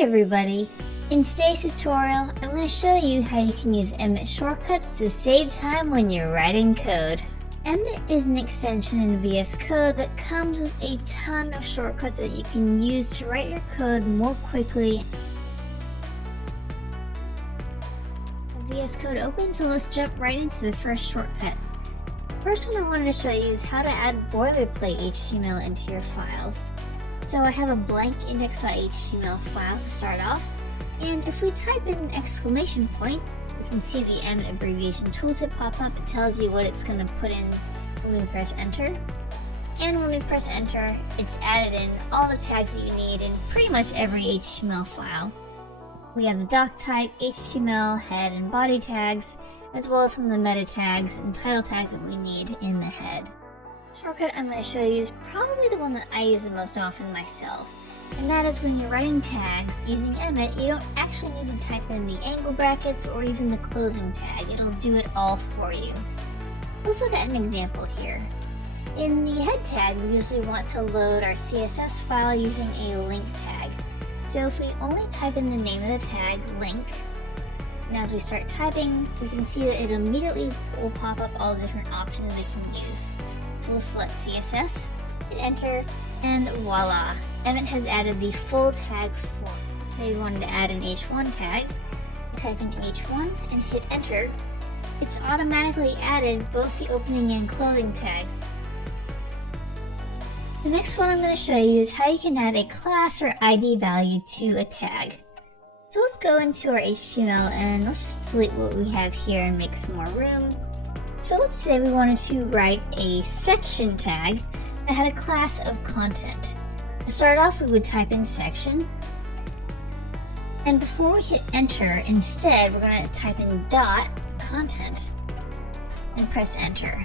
Hey everybody! In today's tutorial, I'm going to show you how you can use EMMET shortcuts to save time when you're writing code. EMMET is an extension in VS Code that comes with a ton of shortcuts that you can use to write your code more quickly. The VS Code open, so let's jump right into the first shortcut. The first one I wanted to show you is how to add boilerplate HTML into your files. So I have a blank index.html file to start off, and if we type in an exclamation point, we can see the EMMET abbreviation tooltip pop up. It tells you what it's going to put in when we press enter. And when we press enter, it's added in all the tags that you need in pretty much every HTML file. We have the doc type, HTML, head, and body tags, as well as some of the meta tags and title tags that we need in the head. Shortcut I'm going to show you is probably the one that I use the most often myself, and that is when you're writing tags using EMMET, you don't actually need to type in the angle brackets or even the closing tag. It'll do it all for you. Let's look at an example here. In the head tag, we usually want to load our CSS file using a link tag. So if we only type in the name of the tag, link, and as we start typing, we can see that it immediately will pop up all the different options we can use. So we'll select CSS, hit enter, and voila! EMMET has added the full tag form. Say we wanted to add an H1 tag, we type in H1 and hit enter. It's automatically added both the opening and closing tags. The next one I'm going to show you is how you can add a class or ID value to a tag. So let's go into our HTML and let's just delete what we have here and make some more room. So let's say we wanted to write a section tag that had a class of content. To start off, we would type in section. And before we hit enter, instead, we're going to type in dot content and press enter.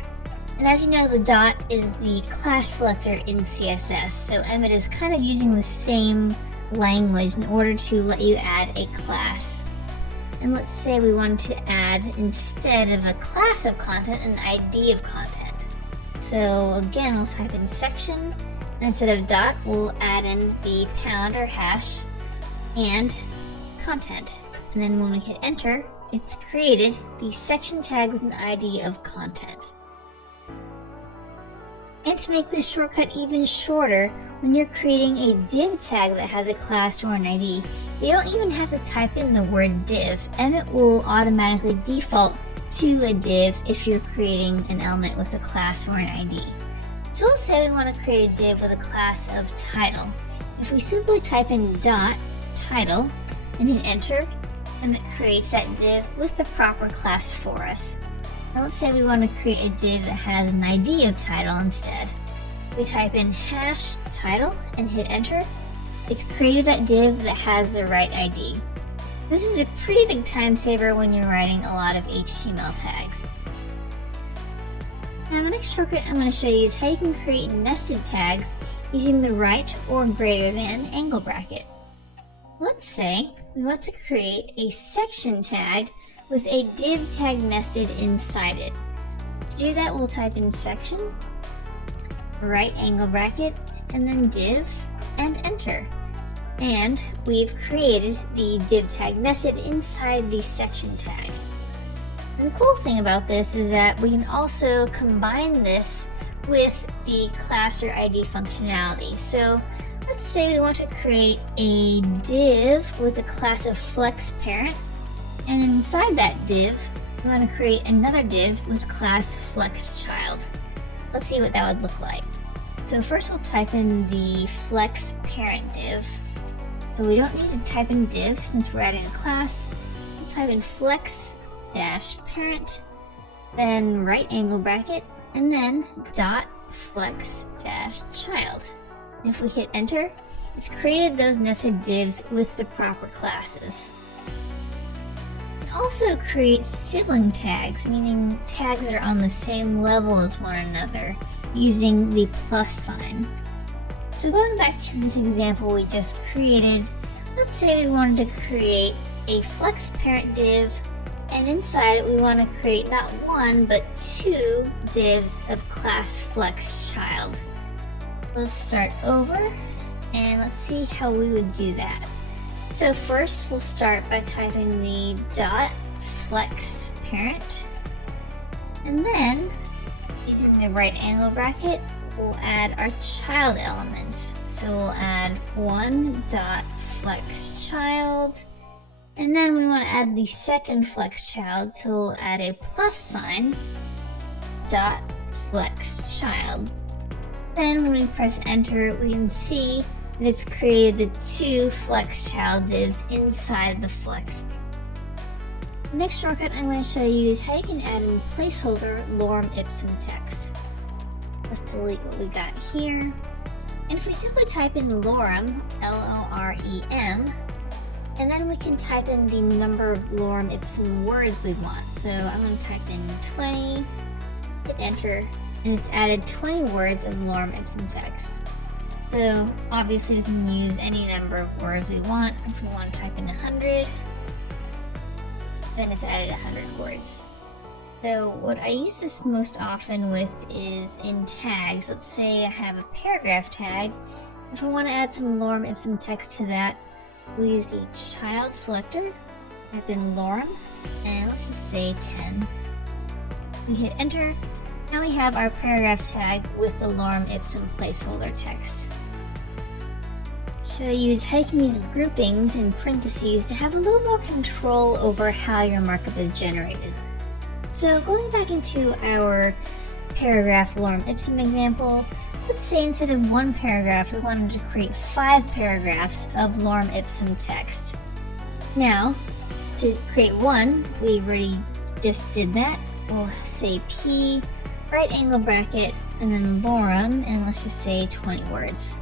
And as you know, the dot is the class selector in CSS. So EMMET is kind of using the same language in order to let you add a class. And let's say we wanted to add, instead of a class of content, an ID of content. So again, we'll type in section, and instead of dot, we'll add in the pound or hash and content. And then when we hit enter, it's created the section tag with an ID of content. And to make this shortcut even shorter, when you're creating a div tag that has a class or an ID, you don't even have to type in the word div. EMMET will automatically default to a div if you're creating an element with a class or an ID. So let's say we want to create a div with a class of title. If we simply type in dot title and hit enter, EMMET creates that div with the proper class for us. Now let's say we want to create a div that has an ID of title instead. We type in hash title and hit enter. It's created that div that has the right ID. This is a pretty big time saver when you're writing a lot of HTML tags. Now the next shortcut I'm going to show you is how you can create nested tags using the right or greater than angle bracket. Let's say we want to create a section tag with a div tag nested inside it. To do that, we'll type in section, right angle bracket, and then div, and enter. And we've created the div tag nested inside the section tag. And the cool thing about this is that we can also combine this with the class or ID functionality. So let's say we want to create a div with a class of flex parent, and inside that div, we want to create another div with class flex child. Let's see what that would look like. So first we'll type in the flex parent div. So we don't need to type in div since we're adding a class. We'll type in flex dash parent, then right angle bracket, and then dot flex dash child. And if we hit enter, it's created those nested divs with the proper classes. It also creates sibling tags, meaning tags that are on the same level as one another, using the plus sign. So going back to this example we just created, let's say we wanted to create a flex parent div, and inside it we want to create not one but two divs of class flex child. Let's start over and let's see how we would do that. So first we'll start by typing the dot flex parent, and then using the right angle bracket we'll add our child elements. So we'll add one dot flex child, and then we want to add the second flex child, so we'll add a plus sign dot flex child. Then when we press enter, we can see that it's created the two flex child divs inside the flex. The next shortcut I'm going to show you is how you can add in placeholder lorem ipsum text. Let's delete what we got here. And if we simply type in lorem, L-O-R-E-M, and then we can type in the number of lorem ipsum words we want. So I'm going to type in 20, hit enter, and it's added 20 words of lorem ipsum text. So obviously we can use any number of words we want. If we want to type in 100, then it's added 100 words. So what I use this most often with is in tags. Let's say I have a paragraph tag. If I want to add some lorem ipsum text to that, we'll use the child selector, type in lorem, and let's just say 10. We hit enter. Now we have our paragraph tag with the lorem ipsum placeholder text. Show you how you can use groupings and parentheses to have a little more control over how your markup is generated. So going back into our paragraph lorem ipsum example, let's say instead of one paragraph we wanted to create 5 paragraphs of lorem ipsum text. Now, to create one, we already just did that. We'll say P, right angle bracket, and then lorem, and let's just say 20 words.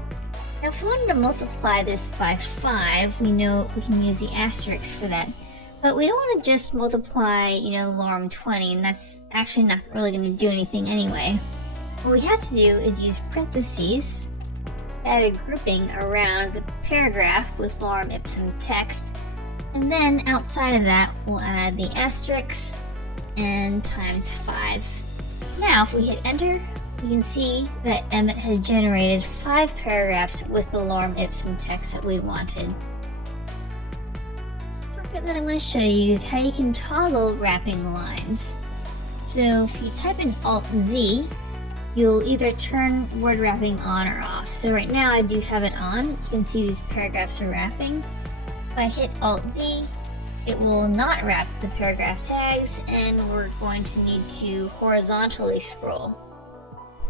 Now if we wanted to multiply this by 5, we know we can use the asterisk for that. But we don't want to just multiply, lorem 20, and that's actually not really going to do anything anyway. What we have to do is use parentheses, add a grouping around the paragraph with lorem ipsum text, and then outside of that we'll add the asterisk and times 5. Now if we hit enter, we can see that EMMET has generated 5 paragraphs with the lorem ipsum text that we wanted. The shortcut that I'm going to show you is how you can toggle wrapping lines. So if you type in Alt-Z, you'll either turn word wrapping on or off. So right now I do have it on. You can see these paragraphs are wrapping. If I hit Alt-Z, it will not wrap the paragraph tags, and we're going to need to horizontally scroll.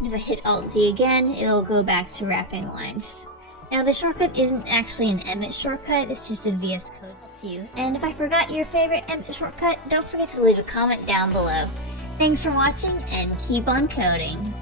If I hit Alt-Z again, it'll go back to wrapping lines. Now the shortcut isn't actually an EMMET shortcut, it's just a VS Code to you. And if I forgot your favorite EMMET shortcut, don't forget to leave a comment down below. Thanks for watching, and keep on coding!